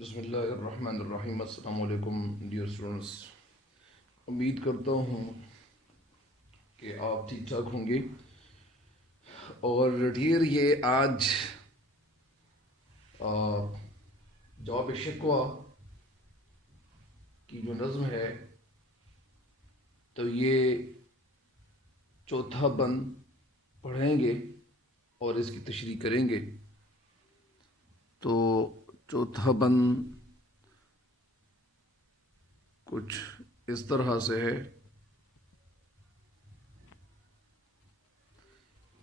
بسم اللہ الرحمن الرحیم۔ السلام علیکم ڈیئر اسٹوڈنٹس، امید کرتا ہوں کہ آپ ٹھیک ٹھاک ہوں گے۔ اور ڈیئر یہ آج جواب شکوہ کی جو نظم ہے تو یہ چوتھا بند پڑھیں گے اور اس کی تشریح کریں گے۔ تو چوتھا بند کچھ اس طرح سے ہے۔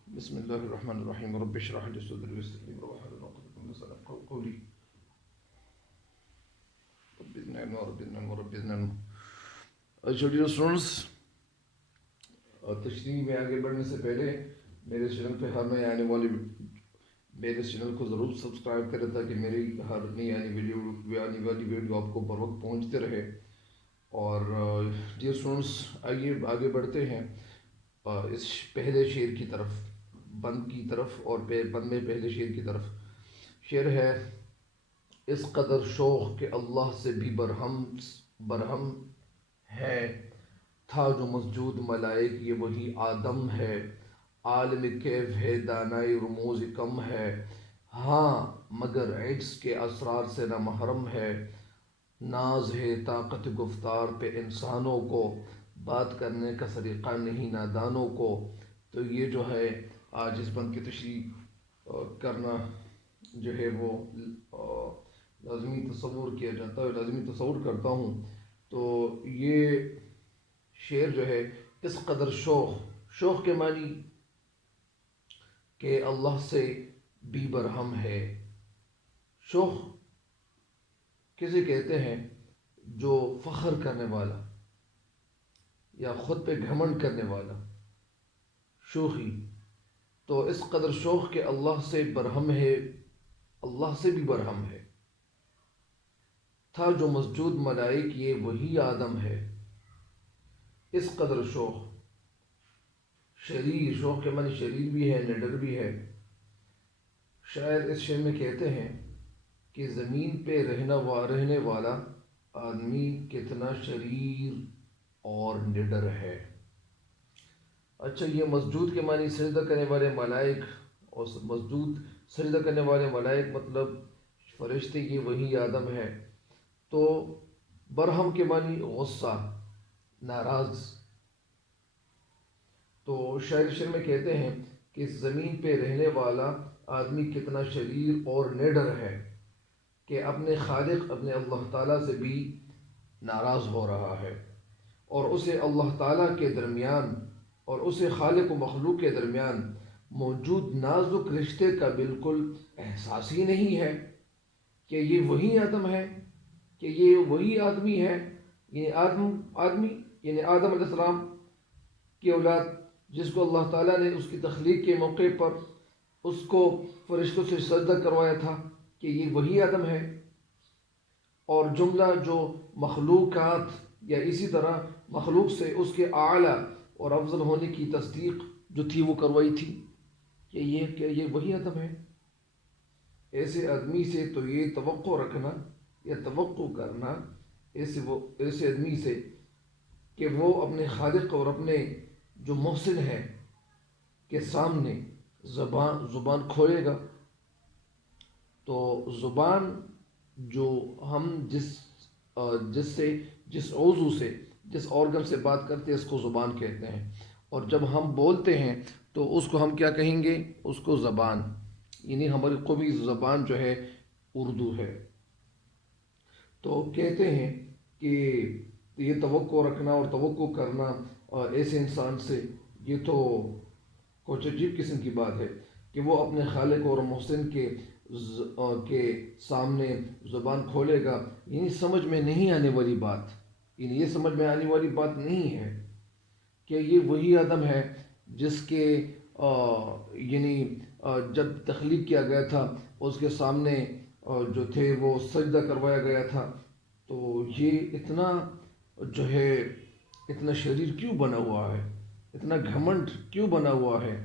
بسم اللہ الرحمن الرحیم۔ رب اشرح لی صدری ویسر لی امری واحلل عقدۃ من لسانی یفقهوا قولی۔ رب زدنی علما رب زدنی علما رب زدنی علما۔ اچھا ڈیئر اسٹوڈنٹس، تشریح میں آگے بڑھنے سے پہلے میرے چینل پہ ہر نئے آنے والی میرے چینل کو ضرور سبسکرائب کریں تاکہ میری ہر نئی آنے والی ویڈیو آپ کو پر وقت پہنچتے رہے۔ اور ڈیئر اسٹوڈنٹس، آئیے آگے بڑھتے ہیں اس پہلے شعر کی طرف، بند کی طرف، اور بند میں پہلے شعر کی طرف۔ شعر ہے: اس قدر شوق کہ اللہ سے بھی برہم ہے، تھا جو مسجود ملائک یہ وہی آدم ہے، عالم کیف ہے دانائے رموز کم ہے، ہاں مگر عجز کے اسرار سے نہ محرم ہے، ناز ہے طاقت گفتار پہ انسانوں کو، بات کرنے کا سلیقہ نہیں نادانوں کو۔ تو یہ جو ہے آج اس بند کی تشریح کرنا جو ہے وہ لازمی تصور کیا جاتا ہے، لازمی تصور کرتا ہوں۔ تو یہ شعر جو ہے اس قدر شوق کے معنی کہ اللہ سے بھی برہم ہے۔ شوق کسے کہتے ہیں؟ جو فخر کرنے والا یا خود پہ گھمنڈ کرنے والا، شوخی۔ تو اس قدر شوق کہ اللہ سے برہم ہے، اللہ سے بھی برہم ہے، تھا جو مسجود ملائک یہ وہی آدم ہے۔ اس قدر شوق، شوق کے معنی شریر بھی ہے، نڈر بھی ہے۔ شاعر اس شعر میں کہتے ہیں کہ زمین پہ رہنے والا آدمی کتنا شریر اور نڈر ہے۔ اچھا، یہ مسجود کے معنی سجدہ کرنے والے ملائک، اور مسجود سجدہ کرنے والے ملائک مطلب فرشتے، یہ وہی آدم ہے۔ تو برہم کے معنی غصہ، ناراض۔ تو شعر میں کہتے ہیں کہ زمین پہ رہنے والا آدمی کتنا شریر اور نڈر ہے کہ اپنے خالق، اپنے اللہ تعالیٰ سے بھی ناراض ہو رہا ہے، اور اسے اللہ تعالیٰ کے درمیان اور اسے خالق و مخلوق کے درمیان موجود نازک رشتے کا بالکل احساس ہی نہیں ہے کہ یہ وہی آدم ہے، کہ یہ وہی آدمی ہے، یعنی آدم علیہ السلام کی اولاد، جس کو اللہ تعالیٰ نے اس کی تخلیق کے موقع پر اس کو فرشتوں سے سجدہ کروایا تھا، کہ یہ وہی آدم ہے۔ اور جملہ جو مخلوقات یا اسی طرح مخلوق سے اس کے اعلیٰ اور افضل ہونے کی تصدیق جو تھی وہ کروائی تھی کہ یہ وہی آدم ہے۔ ایسے آدمی سے تو یہ توقع رکھنا یا توقع کرنا ایسے آدمی سے کہ وہ اپنے خالق اور اپنے جو محسن ہے کے سامنے زبان کھولے گا، تو زبان جو ہم جس عضو سے، جس آرگن سے بات کرتے ہیں اس کو زبان کہتے ہیں، اور جب ہم بولتے ہیں تو اس کو ہم کیا کہیں گے؟ اس کو زبان، یعنی ہماری قومی زبان جو ہے اردو ہے۔ تو کہتے ہیں کہ یہ توقع رکھنا اور توقع کرنا ایسے انسان سے، یہ تو کچھ عجیب قسم کی بات ہے کہ وہ اپنے خالق اور محسن کے سامنے زبان کھولے گا۔ یعنی سمجھ میں نہیں آنے والی بات، یعنی یہ سمجھ میں آنے والی بات نہیں ہے کہ یہ وہی آدم ہے جس کے یعنی جب تخلیق کیا گیا تھا اس کے سامنے جو تھے وہ سجدہ کروایا گیا تھا۔ تو یہ اتنا جو ہے اتنا شریر کیوں بنا ہوا ہے، اتنا گھمنڈ کیوں بنا ہوا ہے،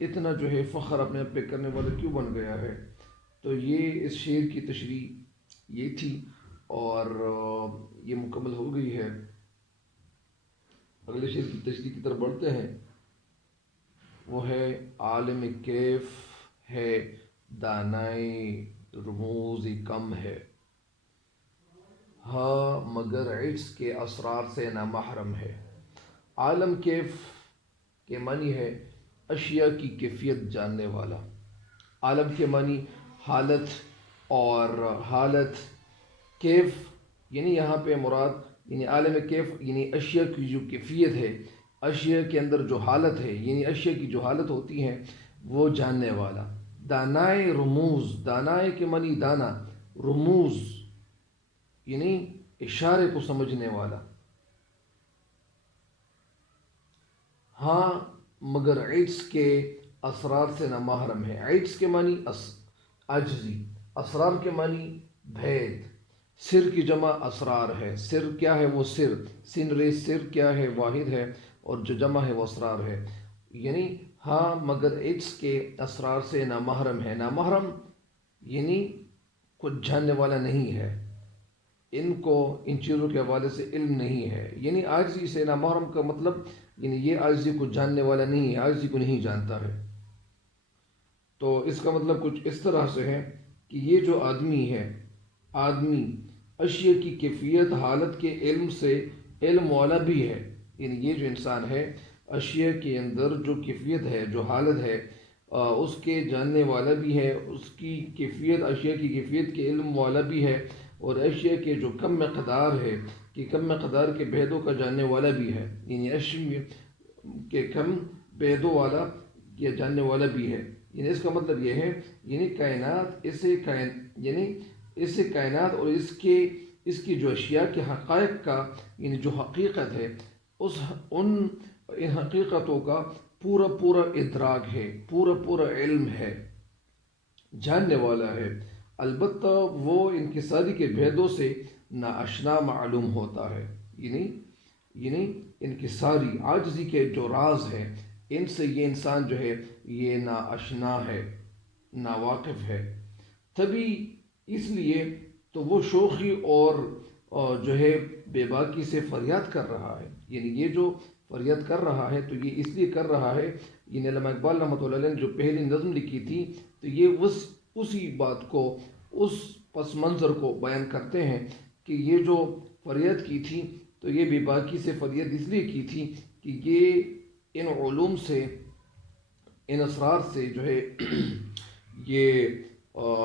اتنا جو ہے فخر اپنے آپ پہ کرنے والا کیوں بن گیا ہے؟ تو یہ اس شعر کی تشریح یہ تھی، اور یہ مکمل ہو گئی ہے۔ اگلے شعر کی تشریح کی طرف بڑھتے ہیں۔ وہ ہے عالم کیف ہے دانائے رموزی کم ہے، ہاں مگر عشق کے اسرار سے نہ محرم ہے۔ عالم کیف کے معنی ہے اشیاء کی کیفیت جاننے والا۔ عالم کے معنی حالت، اور حالت کیف یعنی یہاں پہ مراد یعنی عالم کیف یعنی اشیاء کی جو کیفیت ہے، اشیاء کے اندر جو حالت ہے، یعنی اشیاء کی جو حالت ہوتی ہیں وہ جاننے والا۔ دانائے رموز، دانائے کے معنی دانا، رموز یعنی اشارے کو سمجھنے والا۔ ہاں مگر عجز کے اسرار سے نہ محرم ہے۔ عجز کے معنی عجزی، اسرار کے معنی بھید۔ سر کی جمع اسرار ہے، سر کیا ہے؟ وہ سر، سن رے سر کیا ہے؟ واحد ہے، اور جو جمع ہے وہ اسرار ہے۔ یعنی ہاں مگر عجز کے اسرار سے نہ محرم ہے۔ نہ محرم یعنی کچھ جاننے والا نہیں ہے، ان کو ان چیزوں کے حوالے سے علم نہیں ہے۔ یعنی عاجزی سے نہ محرم کا مطلب یعنی یہ عاجزی کو جاننے والا نہیں ہے، عاجزی کو نہیں جانتا ہے۔ تو اس کا مطلب کچھ اس طرح سے ہے کہ یہ جو آدمی ہے، آدمی اشیاء کی کیفیت حالت کے علم سے علم والا بھی ہے۔ یعنی یہ جو انسان ہے اشیاء کے اندر جو کیفیت ہے، جو حالت ہے، اس کے جاننے والا بھی ہے، اس کی کیفیت، اشیاء کی کیفیت کے علم والا بھی ہے، اور اشیاء کے جو کم مقدار ہے کہ کم مقدار کے بھیدوں کا جاننے والا بھی ہے۔ یعنی اشیاء کے کم بھیدوں والا یا جاننے والا بھی ہے۔ یعنی اس کا مطلب یہ ہے یعنی کائنات یعنی اس کائنات اور اس کی جو اشیاء کے حقائق کا یعنی جو حقیقت ہے، ان حقیقتوں کا پورا ادراک ہے، پورا علم ہے، جاننے والا ہے۔ البتہ وہ انکساری کے بھیدوں سے ناآشنا معلوم ہوتا ہے۔ یعنی انکساری عاجزی کے جو راز ہیں ان سے یہ انسان جو ہے یہ ناآشنا ہے، ناواقف ہے۔ تبھی اس لیے تو وہ شوخی اور جو ہے بے باکی سے فریاد کر رہا ہے۔ یعنی یہ جو فریاد کر رہا ہے تو یہ اس لیے کر رہا ہے، یعنی علامہ اقبال رحمۃ اللہ علیہ نے جو پہلی نظم لکھی تھی تو یہ اسی بات کو، اس پس منظر کو بیان کرتے ہیں کہ یہ جو فریاد کی تھی تو یہ بے باکی سے فریاد اس لیے کی تھی کہ یہ ان علوم سے، ان اسرار سے جو ہے یہ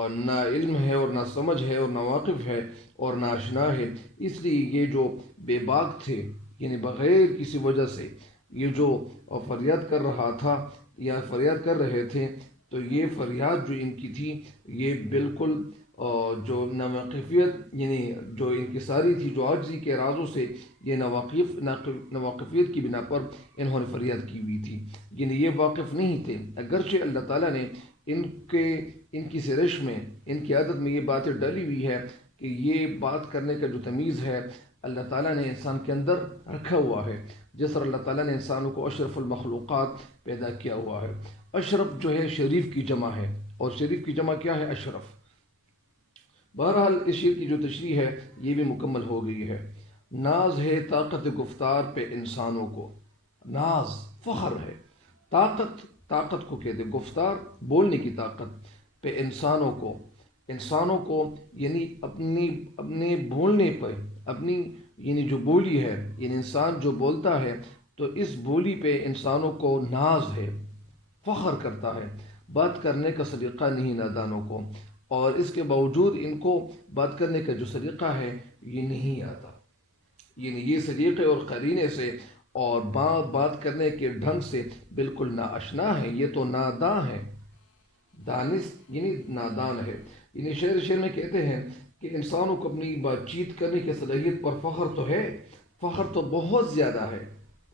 نہ علم ہے اور نہ سمجھ ہے اور نہ واقف ہے اور نہ آشنا ہے۔ اس لیے یہ جو بے باک تھے، یعنی بغیر کسی وجہ سے یہ جو فریاد کر رہا تھا یا فریاد کر رہے تھے، تو یہ فریاد جو ان کی تھی یہ بالکل جو ناواقفیت یعنی جو انکساری تھی، جو عاجزی کے رازوں سے یہ ناواقفیت کی بنا پر انہوں نے فریاد کی ہوئی تھی۔ یعنی یہ واقف نہیں تھے، اگرچہ اللہ تعالیٰ نے ان کی سرش میں، ان کی عادت میں یہ باتیں ڈالی ہوئی ہے کہ یہ بات کرنے کا جو تمیز ہے اللہ تعالیٰ نے انسان کے اندر رکھا ہوا ہے، جس طرح اللہ تعالیٰ نے انسانوں کو اشرف المخلوقات پیدا کیا ہوا ہے۔ اشرف جو ہے شریف کی جمع ہے، اور شریف کی جمع کیا ہے؟ اشرف۔ بہرحال اس شعر کی جو تشریح ہے یہ بھی مکمل ہو گئی ہے۔ ناز ہے طاقت گفتار پہ انسانوں کو، ناز فخر ہے، طاقت کو کہتے، گفتار بولنے کی طاقت پہ انسانوں کو یعنی اپنے بولنے پر، اپنی یعنی جو بولی ہے، یعنی انسان جو بولتا ہے تو اس بولی پہ انسانوں کو ناز ہے، فخر کرتا ہے۔ بات کرنے کا سلیقہ نہیں نادانوں کو، اور اس کے باوجود ان کو بات کرنے کا جو سلیقہ ہے یہ نہیں آتا۔ یعنی یہ سلیقے اور قرینے سے اور بات کرنے کے ڈھنگ سے بالکل ناآشنا ہے، یہ تو ناداں ہے، دانش یعنی نادان ہے۔ یعنی شعر میں کہتے ہیں کہ انسانوں کو اپنی بات چیت کرنے کی صلاحیت پر فخر تو ہے، فخر تو بہت زیادہ ہے،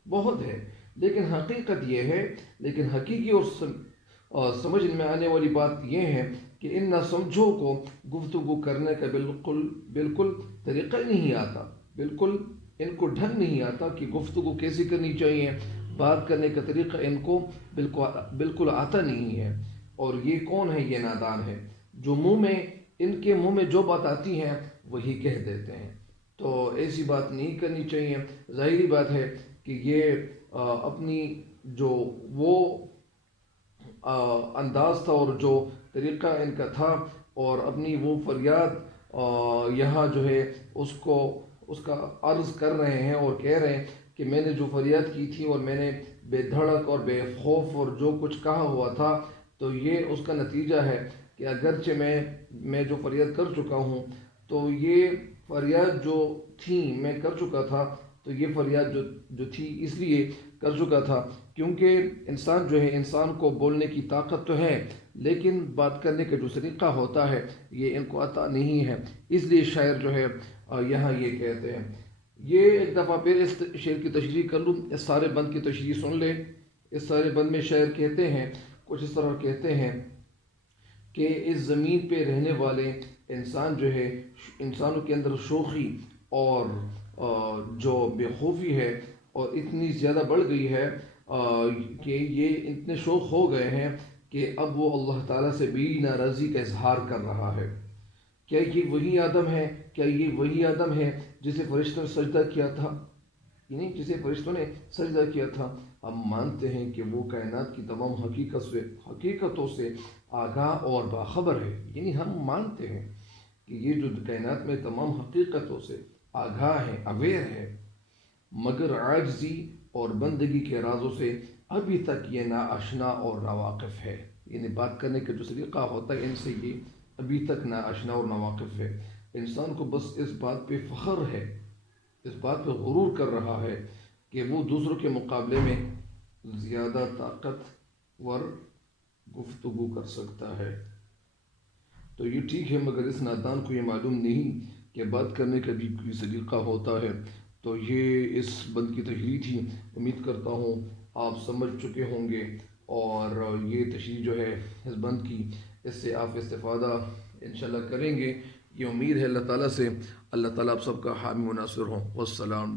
بہت ہے، لیکن حقیقت یہ ہے، لیکن حقیقی اور سمجھ میں آنے والی بات یہ ہے کہ ان نہ سمجھوں کو گفتگو کرنے کا بالکل طریقہ نہیں آتا، بالکل ان کو ڈھنگ نہیں آتا کہ گفتگو کیسی کرنی چاہیے، بات کرنے کا طریقہ ان کو بالکل آتا نہیں ہے۔ اور یہ کون ہے؟ یہ نادان ہے جو منہ میں ان کے منہ میں جو بات آتی ہیں وہی کہہ دیتے ہیں۔ تو ایسی بات نہیں کرنی چاہیے۔ ظاہری بات ہے کہ یہ اپنی جو وہ انداز تھا اور جو طریقہ ان کا تھا، اور اپنی وہ فریاد یہاں جو ہے اس کا عرض کر رہے ہیں اور کہہ رہے ہیں کہ میں نے جو فریاد کی تھی اور میں نے بے دھڑک اور بے خوف اور جو کچھ کہا ہوا تھا، تو یہ اس کا نتیجہ ہے کہ اگرچہ میں جو فریاد کر چکا ہوں، تو یہ فریاد جو تھی میں کر چکا تھا، تو یہ فریاد جو تھی اس لیے کر چکا تھا کیونکہ انسان جو ہے، انسان کو بولنے کی طاقت تو ہے لیکن بات کرنے کا جو طریقہ ہوتا ہے یہ ان کو عطا نہیں ہے، اس لیے شاعر جو ہے یہاں یہ کہتے ہیں۔ یہ ایک دفعہ پھر اس شعر کی تشریح کر لوں، اس سارے بند کی تشریح سن لے۔ اس سارے بند میں شاعر کہتے ہیں کچھ اس طرح کہتے ہیں کہ اس زمین پہ رہنے والے انسان جو ہے، انسانوں کے اندر شوخی اور جو بے خوفی ہے اور اتنی زیادہ بڑھ گئی ہے کہ یہ اتنے شوخ ہو گئے ہیں کہ اب وہ اللہ تعالیٰ سے بھی ناراضی کا اظہار کر رہا ہے۔ کیا یہ وہی آدم ہے؟ کیا یہ وہی آدم ہے جسے فرشتوں نے سجدہ کیا تھا؟ یعنی جسے فرشتوں نے سجدہ کیا تھا۔ ہم مانتے ہیں کہ وہ کائنات کی تمام حقیقتوں سے آگاہ اور باخبر ہے، یعنی ہم مانتے ہیں کہ یہ جو کائنات میں تمام حقیقتوں سے آگاہ ہے، اویئر ہے، مگر عاجزی اور بندگی کے رازوں سے ابھی تک یہ ناآشنا اور ناواقف ہے۔ یعنی بات کرنے کا جو طریقہ ہوتا ہے ان سے یہ ابھی تک ناآشنا اور ناواقف ہے۔ انسان کو بس اس بات پہ فخر ہے، اس بات پہ غرور کر رہا ہے کہ وہ دوسروں کے مقابلے میں زیادہ طاقتور گفتگو کر سکتا ہے۔ تو یہ ٹھیک ہے، مگر اس نادان کو یہ معلوم نہیں کہ بات کرنے کا بھی کوئی سلیقہ ہوتا ہے۔ تو یہ اس بند کی تشریح تھی، امید کرتا ہوں آپ سمجھ چکے ہوں گے، اور یہ تشریح جو ہے اس بند کی، اس سے آپ استفادہ انشاءاللہ کریں گے، یہ امید ہے اللہ تعالیٰ سے۔ اللہ تعالیٰ آپ سب کا حامی و ناصر ہوں۔ والسلام۔